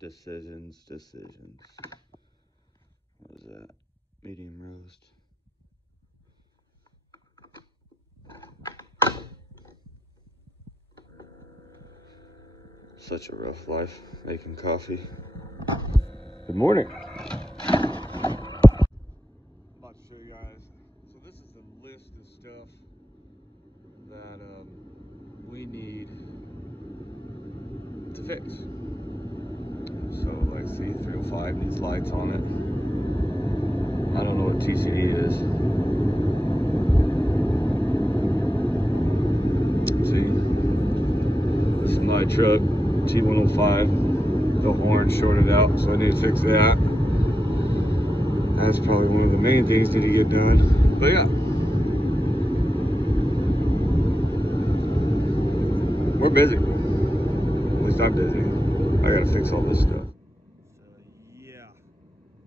Decisions. What was that? Medium roast. Such a rough life making coffee. Good morning. I'm about to show you guys. So this is the list of stuff that we need to fix. So like see 305 needs lights on it. I don't know what TCD is. See, this is my truck, T105. The horn shorted out, so I need to fix that. That's probably one of the main things that need to get done. But yeah, we're busy. At least I'm busy. I gotta fix all this stuff. So yeah,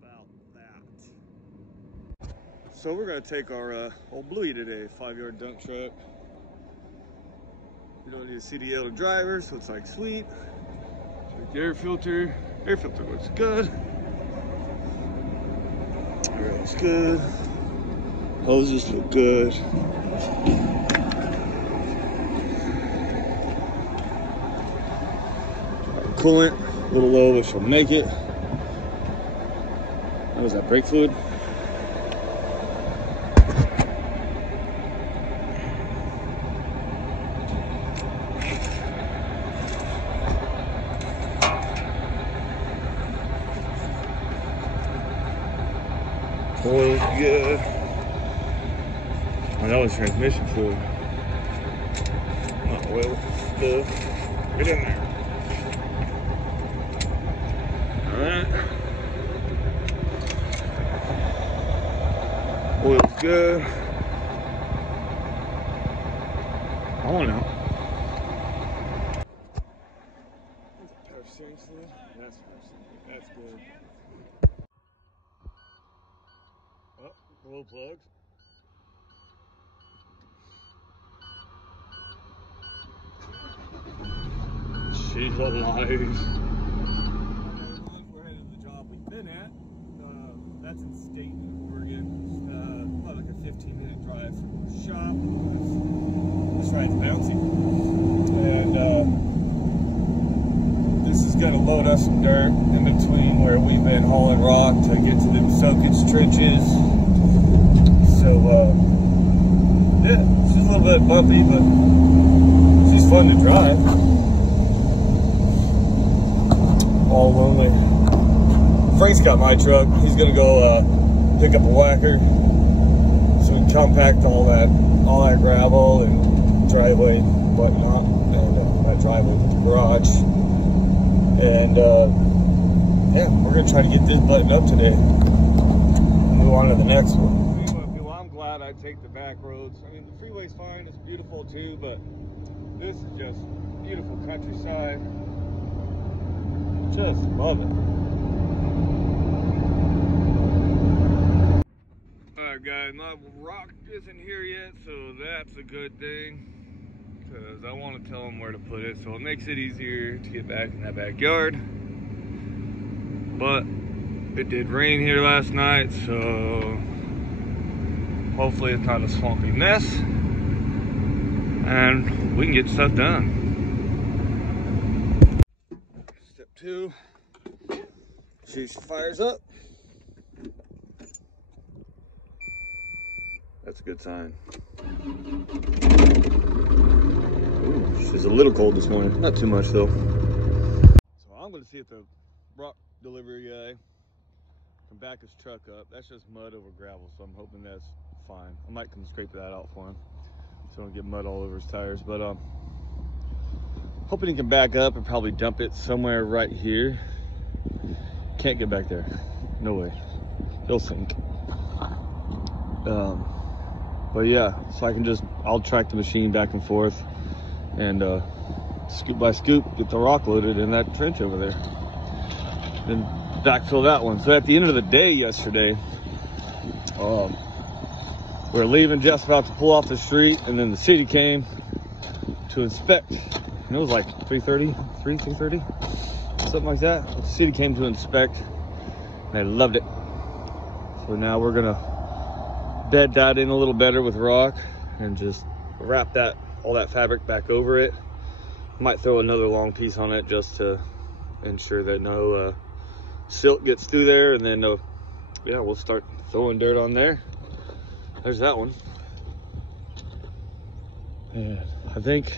about that. So we're gonna take our old Bluey today, 5-yard dump truck. We don't need a CDL to driver, so it's like sweet. Check the air filter. Air filter looks good. Air looks good. Hoses look good. Coolant, a little low, but she'll make it. What was that, brake fluid? Oil's good. Oh, that was transmission fluid. Not oil, stuff. Get in there. Alright. Oil's good. On now. Power steering fluid. That's good. Oh, glow plugs. She's alive. We're headed to the job we've been at. That's in Staten, Oregon. Probably like a 15-minute drive from our shop. This ride's bouncy. And this is going to load us some dirt in between where we've been hauling rock to get to them soakage trenches. So, yeah, she's a little bit bumpy, but she's fun to drive. All lonely. Frank's got my truck. He's gonna go pick up a whacker so we can compact all that gravel and driveway and whatnot, and not driveway but the garage. And yeah, we're gonna try to get this buttoned up today and move on to the next one. Well, I'm glad I take the back roads. I mean, the freeway's fine, it's beautiful too, but this is just beautiful countryside. Just love it. Alright guys, my rock isn't here yet, so that's a good thing, because I want to tell them where to put it, so it makes it easier to get back in that backyard. But it did rain here last night, so hopefully it's not a swampy mess and we can get stuff done. Step 2, she fires up. That's a good sign. Ooh, she's a little cold this morning. Not too much though. So I'm going to see if the rock delivery guy can back his truck up. That's just mud over gravel, so I'm hoping that's fine. I might come scrape that out for him so I don't get mud all over his tires. But hoping he can back up and probably dump it somewhere right here. Can't get back there. No way. He'll sink. But yeah, so I can I'll track the machine back and forth and scoop by scoop get the rock loaded in that trench over there. Then backfill that one. So at the end of the day yesterday, we're leaving, just about to pull off the street, and then the city came to inspect and it was like 3:30, something like that. The city came to inspect, and they loved it. So now we're gonna bed that in a little better with rock and just wrap that all that fabric back over it. Might throw another long piece on it just to ensure that no silt gets through there, and then yeah, we'll start throwing dirt on there. There's that one. And I think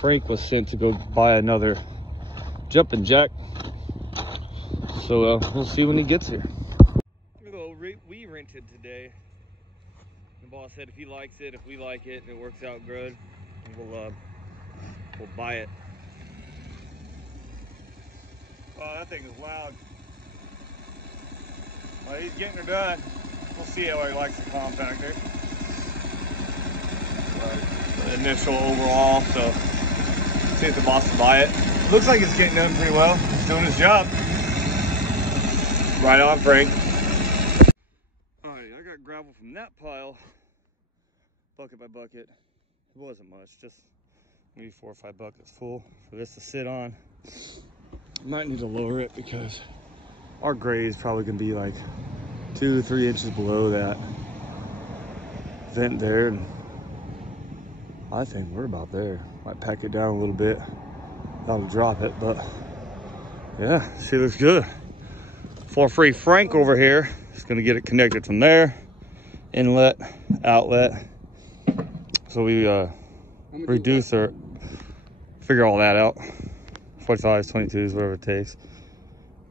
Frank was sent to go buy another jumping jack, so we'll see when he gets here. We rented today. The boss said if he likes it, if we like it, and it works out good, we'll buy it. Oh, that thing is loud. Well, he's getting her done. We'll see how he likes the compactor. The initial overall, so see if the boss will buy it. Looks like it's getting done pretty well. He's doing his job. Right on, Frank. Alright, I got gravel from that pile, bucket by bucket. It wasn't much, just maybe 4 or 5 buckets full for this to sit on. Might need to lower it because our grade is probably gonna be like 2 or 3 inches below that vent there, and I think we're about there. Might pack it down a little bit. That'll drop it, but yeah, she looks good. For free Frank over here is gonna get it connected from there, inlet, outlet. So we reduce or figure all that out. 45s, 22s, whatever it takes.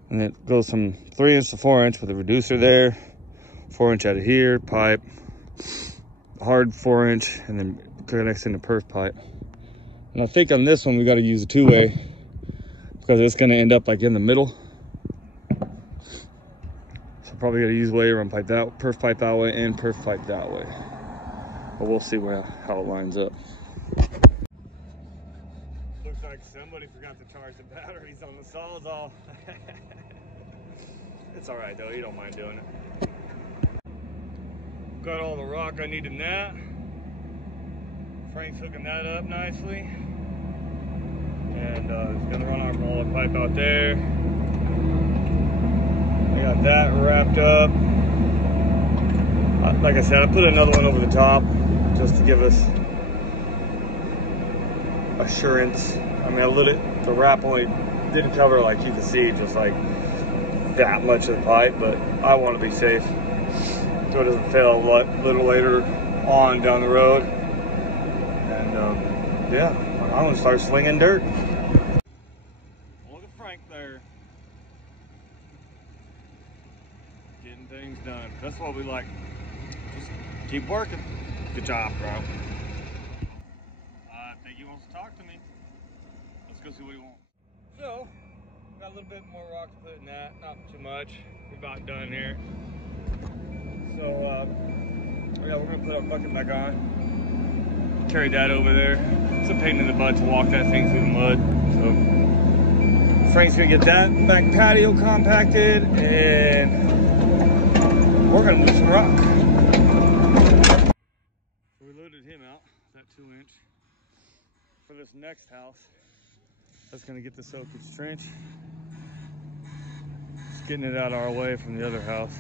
And it goes from 3 inch to 4 inch with a reducer there, 4 inch out of here, pipe, hard 4 inch, and then connects into perf pipe. And I think on this one we got to use a 2-way because it's going to end up like in the middle. So probably got to use way, run pipe that, perf pipe that way, and perf pipe that way. But we'll see how it lines up. Looks like somebody forgot to charge the batteries on the Sawzall. It's all right though, you don't mind doing it. Got all the rock I need in that. Frank's hooking that up nicely. And he's gonna run our mullet pipe out there. I got that wrapped up. Like I said, I put another one over the top just to give us assurance. I mean, I lit it, the wrap only didn't cover, like you can see, just like that much of the pipe, but I want to be safe so it doesn't fail a little later on down the road. And yeah, I'm gonna start slinging dirt. Look at Frank there, getting things done. That's what we like. Just keep working. Good job, bro. I think he wants to talk to me. Let's go see what he wants. So, got a little bit more rock to put in that. Not too much. We're about done here. So, yeah, we're gonna put our bucket back on. Carry that over there. It's a pain in the butt to walk that thing through the mud. So, Frank's gonna get that back patio compacted, and we're gonna move some rock. We loaded him out, that 2 inch, for this next house. That's gonna get the soakage trench. Just getting it out of our way from the other house.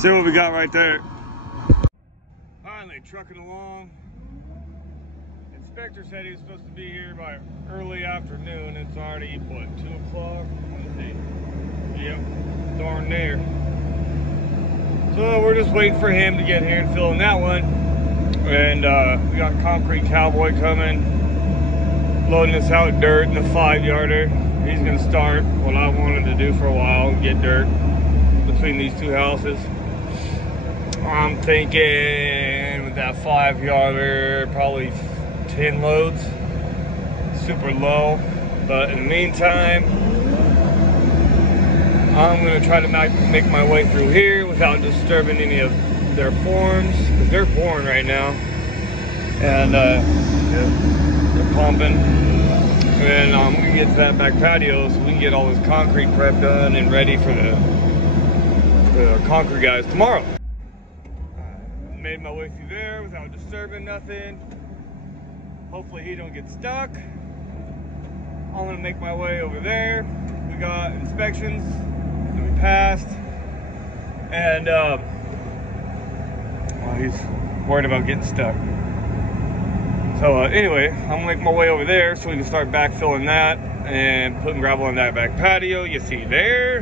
See what we got right there. Finally trucking along. Inspector said he was supposed to be here by early afternoon. It's already, what, 2 o'clock? Let's see. Yep, darn near. So we're just waiting for him to get here and fill in that one. And we got Concrete Cowboy coming, loading us out dirt in the 5-yarder. He's gonna start what I wanted to do for a while, get dirt between these two houses. I'm thinking with that 5-yarder, probably 10 loads, super low. But in the meantime, I'm gonna try to make my way through here without disturbing any of their forms, because they're boring right now. And they're pumping. And I'm gonna get to that back patio so we can get all this concrete prep done and ready for the concrete guys tomorrow. Made my way through there without disturbing nothing. Hopefully he don't get stuck. I'm gonna make my way over there. We got inspections that we passed, and well, he's worried about getting stuck. So anyway, I'm gonna make my way over there so we can start backfilling that and putting gravel on that back patio you see there,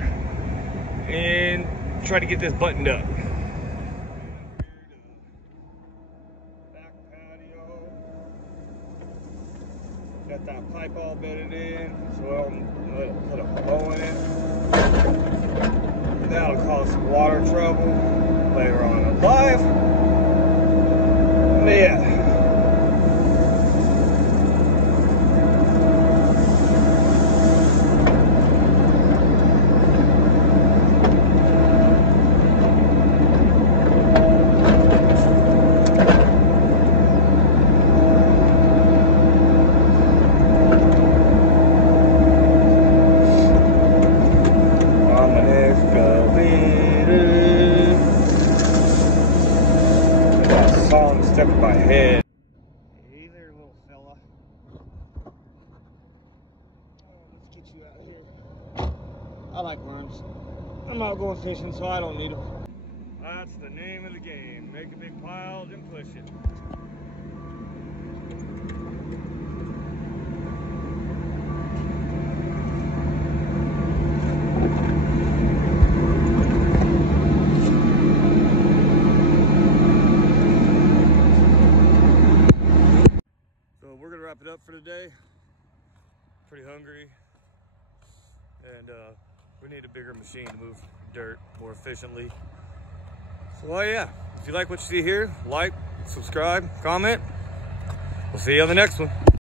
and try to get this buttoned up. Got that pipe all bedded in, so I'll put a bow in it. That'll cause some water trouble later on in life. But yeah. Song stuck in my head. Hey there, little fella. Let's get you out here. I like worms. I'm out going fishing, so I don't need them. That's the name of the game. Make a big pile, then push it. Wrap it up for today. Pretty hungry, and we need a bigger machine to move dirt more efficiently. So well, yeah, if you like what you see here, like, subscribe, comment. We'll see you on the next one.